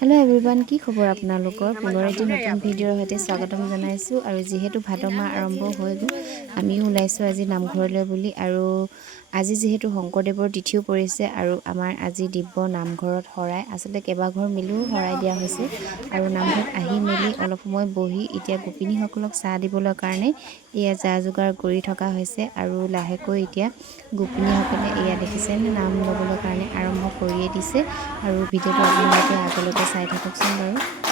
hello everyone की खबर आपनालोकर पुनर eighty नतुन भिडिओर सहित स्वागतम जनाइछु आरो जेहेतु भाद माह आरम्भ হৈ গল आमी ओलाइछु আজি नामघरলৈ বুলি आरो আজি जेहेतु शंकरदेवर तिथिও পৰিছে आरो আমাৰ আজি দিব্য নামঘৰত হৰাই আসলে কেবা ঘৰ মিলিও হৰাই দিয়া হৈছে আৰু নামঘৰত আহি মেলি অলপ সময় বহি এতিয়া গোপিনী সকলক চাহ দিবলৈ কাৰণে এয়া যা যোগাৰ কৰি থকা হৈছে আৰু লাহেকৈ এতিয়া গোপিনী সকলে এয়া দেখিছে নাম লবলৈ কাৰণে আৰম্ভ কৰিয়ে দিছে আৰু ভিডিওটো আপোনালোকে আগলৈকে চাই থাককচোন বাৰু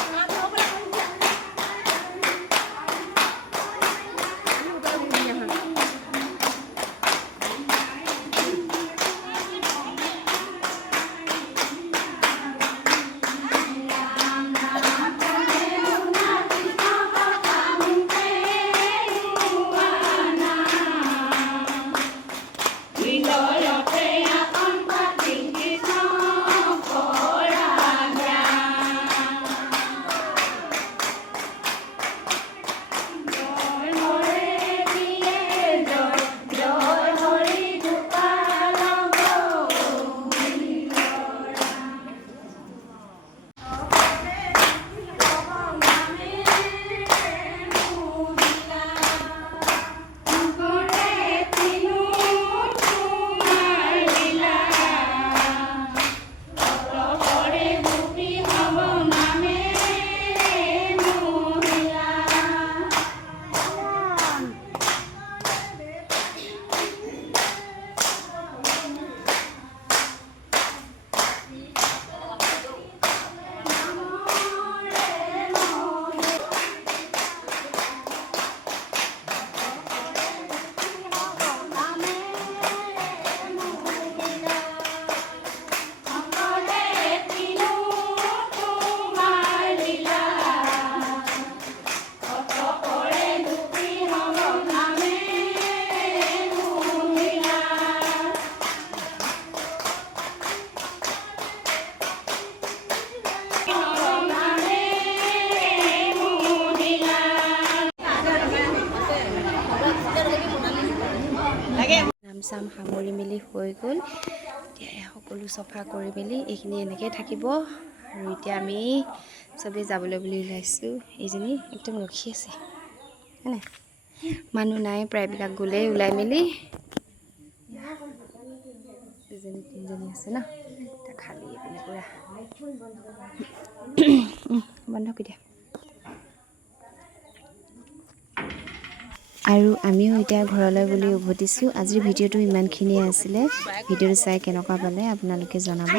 নাম সামৰি মেলি হৈ গল এতিয়া সকলো সফা কৰি মেলি এইখিনি এনেকৈ থাকিব আৰু এতিয়া আমি সবে যাবলৈ বুলি ওলাইছো এইজনী একদম ৰখি আছে হয়নে মানুহ নাই প্ৰায়বিলাক গলে ওলাই মেলি দুজনী তিনিজনী আছে না এটা খালি এপিনে পুৰা বন্ধ কৰি দিয়া আৰু আমিও এতিয়া ঘৰলৈ বুলি উভতিছো আজিৰ ভিডিওটো ইমানখিনিয়ে আছিলে ভিডিওটো চাই কেনেকুৱা পালে আপোনালোকে জনাব